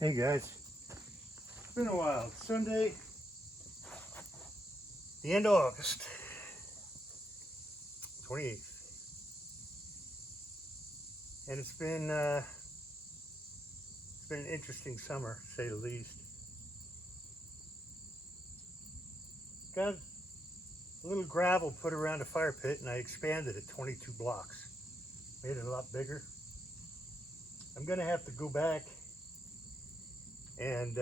Hey guys, it's been a while. It's Sunday, the end of August, 28th, and it's been an interesting summer, to say the least. Got a little gravel put around a fire pit, and I expanded it 22 blocks, made it a lot bigger. I'm gonna have to go back and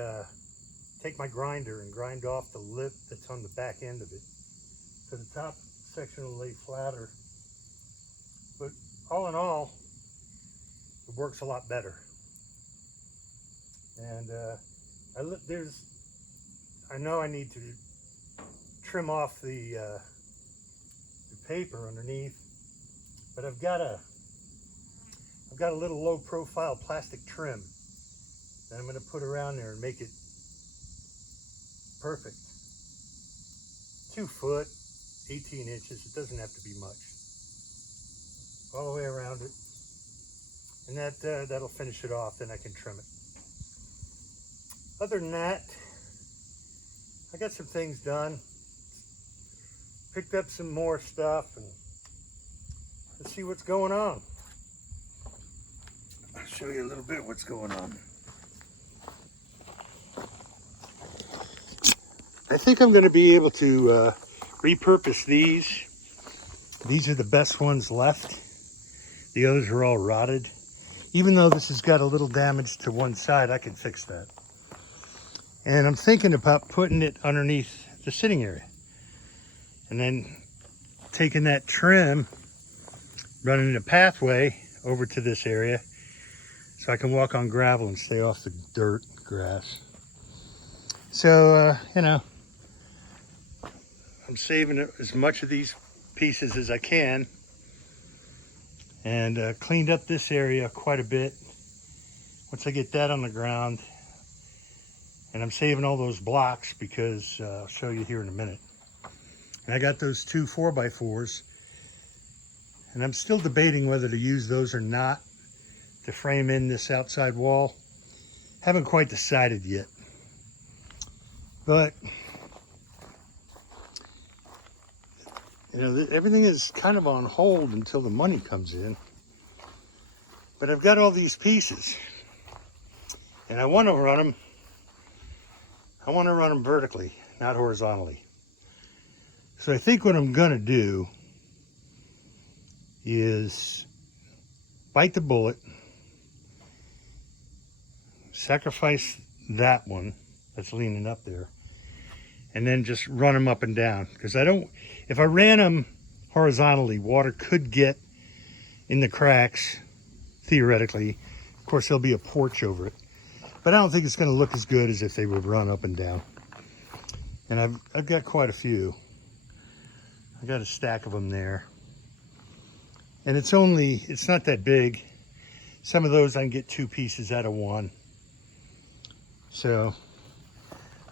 take my grinder and grind off the lip that's on the back end of it. So the top section will lay flatter. But all in all, it works a lot better. And I know I need to trim off the paper underneath, but I've got a little low profile plastic trim that I'm going to put around there and make it perfect. 2 foot, 18 inches. It doesn't have to be much. All the way around it, and that'll finish it off. Then I can trim it. Other than that, I got some things done. Picked up some more stuff, and let's see what's going on. I'll show you a little bit what's going on. I think I'm going to be able to repurpose these. These are the best ones left. The others are all rotted. Even though this has got a little damage to one side, I can fix that. And I'm thinking about putting it underneath the sitting area. And then taking that trim, running a pathway over to this area so I can walk on gravel and stay off the dirt, grass. So, I'm saving as much of these pieces as I can, and cleaned up this area quite a bit once I get that on the ground. And I'm saving all those blocks because I'll show you here in a minute. And I got those 2 4x4s, and I'm still debating whether to use those or not to frame in this outside wall. Haven't quite decided yet, but everything is kind of on hold until the money comes in. But I've got all these pieces, and I want to run them. I want to run them vertically, not horizontally. So I think what I'm going to do is bite the bullet, sacrifice that one that's leaning up there, and then just run them up and down. Because if I ran them horizontally, water could get in the cracks, theoretically. Of course, there'll be a porch over it. But I don't think it's going to look as good as if they would run up and down. And I've got quite a few. I got a stack of them there. And it's not that big. Some of those I can get 2 pieces out of 1. So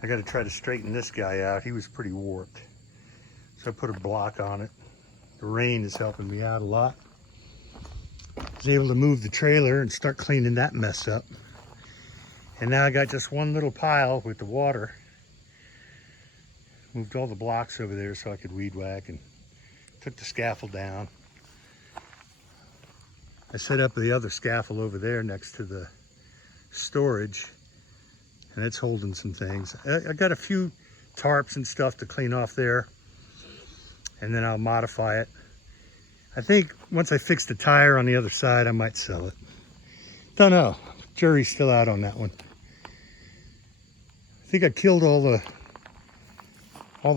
I got to try to straighten this guy out. He was pretty warped. So I put a block on it. The rain is helping me out a lot. I was able to move the trailer and start cleaning that mess up. And now I got just one little pile with the water. Moved all the blocks over there so I could weed whack, and took the scaffold down. I set up the other scaffold over there next to the storage, and it's holding some things. I got a few tarps and stuff to clean off there, and then I'll modify it. I think once I fix the tire on the other side, I might sell it. Don't know. Jury's still out on that one. I think I killed all the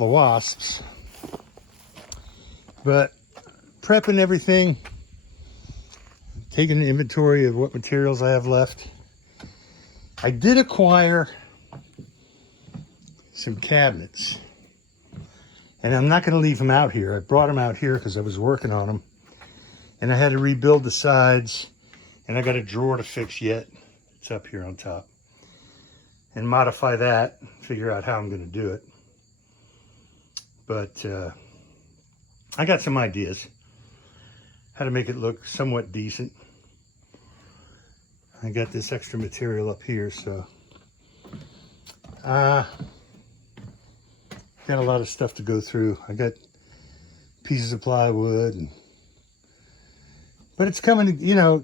wasps, but prepping everything, taking an inventory of what materials I have left. I did acquire some cabinets, and I'm not going to leave them out here. I brought them out here because I was working on them, and I had to rebuild the sides, and I got a drawer to fix yet. It's up here on top. And modify that, figure out how I'm going to do it. But I got some ideas how to make it look somewhat decent. I got this extra material up here, so Got a lot of stuff to go through. I got pieces of plywood, but it's coming, you know,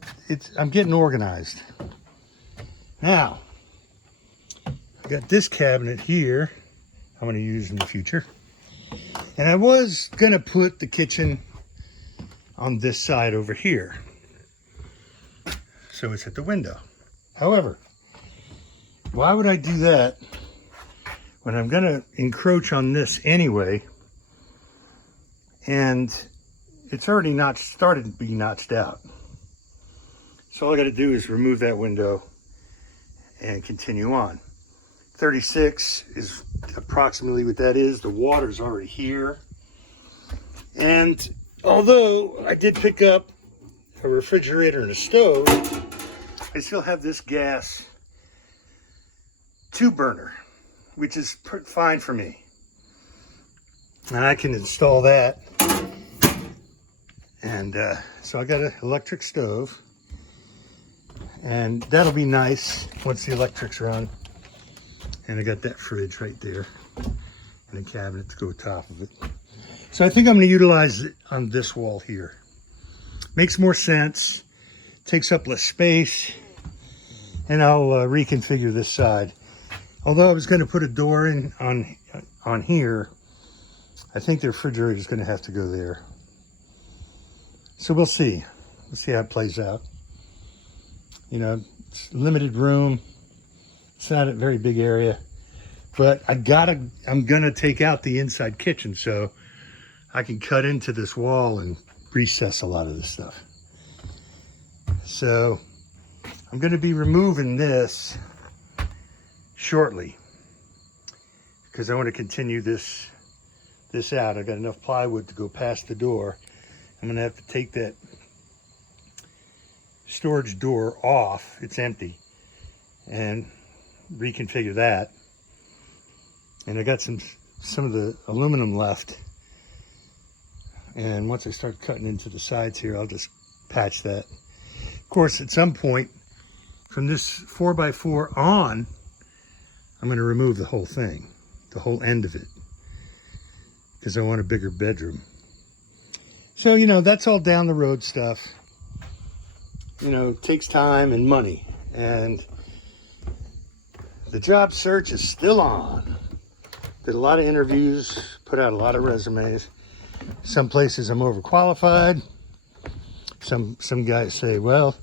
I'm getting organized. Now, I got this cabinet here I'm going to use in the future. And I was going to put the kitchen on this side over here, so it's at the window. However, why would I do that when I'm going to encroach on this anyway, and it's already started to be notched out? So all I got to do is remove that window and continue on. 36 is approximately what that is. The water's already here. And although I did pick up a refrigerator and a stove, I still have this gas 2-burner, which is fine for me. And I can install that. And so I got an electric stove. And that'll be nice once the electric's run. And I got that fridge right there and a cabinet to go top of it. So I think I'm going to utilize it on this wall here. Makes more sense, takes up less space, and I'll reconfigure this side. Although I was going to put a door in on here, I think the refrigerator is going to have to go there. So we'll see. We'll see how it plays out. You know, it's limited room. It's not a very big area, but I'm gonna take out the inside kitchen so I can cut into this wall and recess a lot of this stuff. So I'm gonna be removing this shortly because I want to continue this out. I got enough plywood to go past the door. I'm gonna have to take that storage door off. It's empty, and reconfigure that. And I got some of the aluminum left, and once I start cutting into the sides here, I'll just patch that. Of course, at some point from this 4x4 on, I'm going to remove the whole thing, the whole end of it, because I want a bigger bedroom. So, you know, that's all down the road stuff. You know, it takes time and money, and the job search is still on. Did a lot of interviews, put out a lot of resumes. Some places I'm overqualified. Some guys say, well,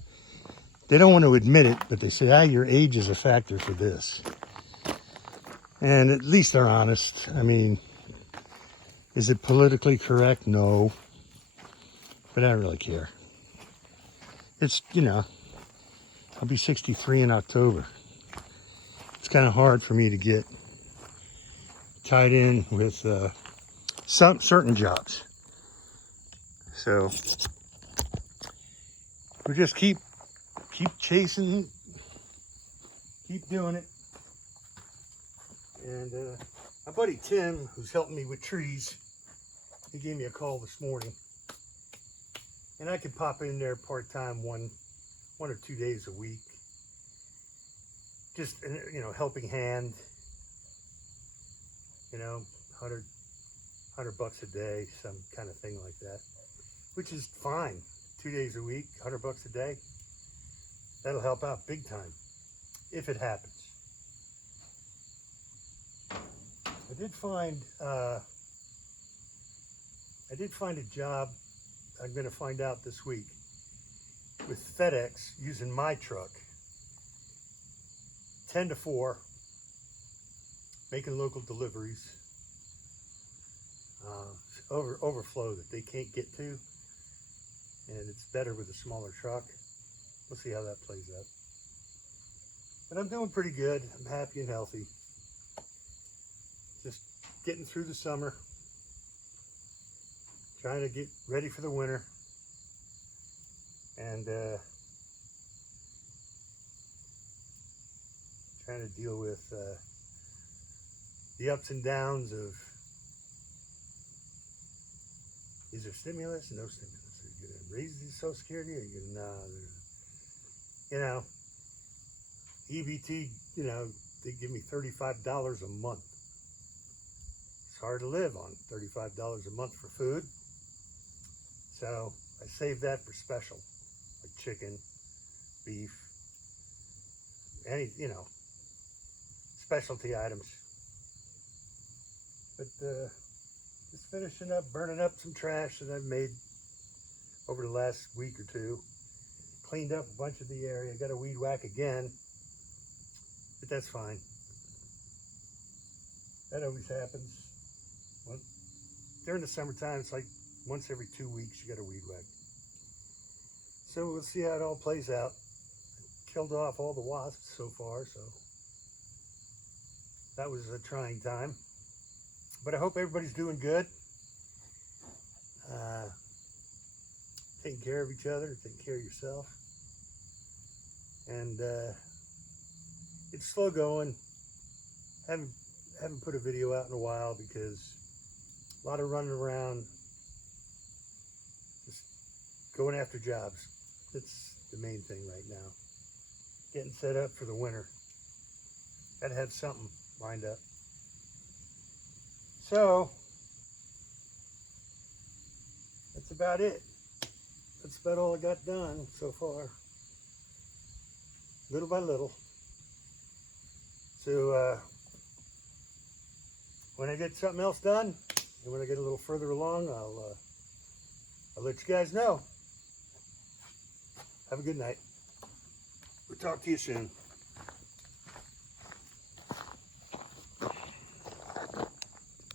they don't want to admit it, but they say, your age is a factor for this. And at least they're honest. I mean, is it politically correct? No. But I don't really care. It's, you know, I'll be 63 in October. It's kind of hard for me to get tied in with some certain jobs. So we just keep chasing, keep doing it. And my buddy Tim, who's helping me with trees, he gave me a call this morning. And I could pop in there part-time one or 2 days a week. Just, you know, helping hand, you know, $100 a day, some kind of thing like that, which is fine. 2 days a week, $100 a day. That'll help out big time if it happens. I did find a job I'm going to find out this week with FedEx using my truck. 10 to 4, making local deliveries, overflow that they can't get to, and it's better with a smaller truck. We'll see how that plays out. But I'm doing pretty good. I'm happy and healthy. Just getting through the summer, trying to get ready for the winter, and trying to deal with the ups and downs of, is there stimulus? No stimulus. Are you going to raise the Social Security? Are you going to, you know, EBT, you know, they give me $35 a month. It's hard to live on $35 a month for food. So I save that for special, like chicken, beef, any, specialty items. But just finishing up, burning up some trash that I've made over the last week or two. Cleaned up a bunch of the area. Got a weed whack again, but that's fine. That always happens. Well, during the summertime, it's like once every 2 weeks you got a weed whack. So we'll see how it all plays out. Killed off all the wasps so far, so that was a trying time. But I hope everybody's doing good. Taking care of each other, taking care of yourself. And it's slow going. Haven't put a video out in a while because a lot of running around, just going after jobs. That's the main thing right now. Getting set up for the winter. Gotta have something lined up. So that's about it. That's about all I got done so far. Little by little. So when I get something else done, and when I get a little further along, I'll let you guys know. Have a good night. We'll talk to you soon.